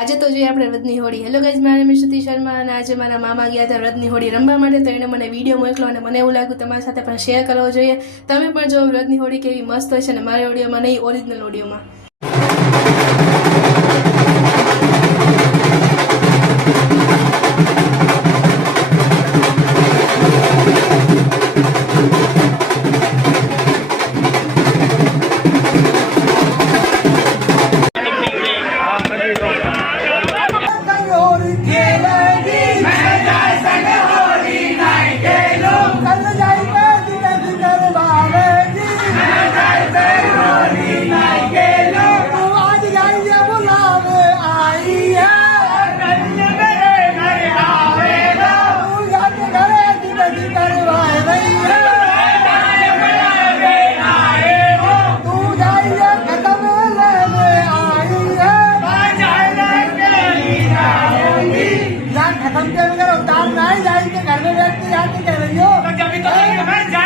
આજે તો જોઈએ આપણે વ્રતની હોળી। હેલો ગાઈઝ, મારા નામ શ્રુતિ શર્મા અને આજે મારા મામા ગયા હતા વ્રતની હોળી રમવા માટે, તો એને મને વિડીયો મોકલો અને મને એવું લાગ્યું તમારી સાથે પણ શેર કરવો જોઈએ। તમે પણ જો વ્રતની હોળી કેવી મસ્ત હોય છે અને મારી ઓડિયોમાં નહીં, ઓરિજિનલ ઓડિયોમાં। खत्म कर उतार ना जाए घर में बैठ के याद कर रही हो।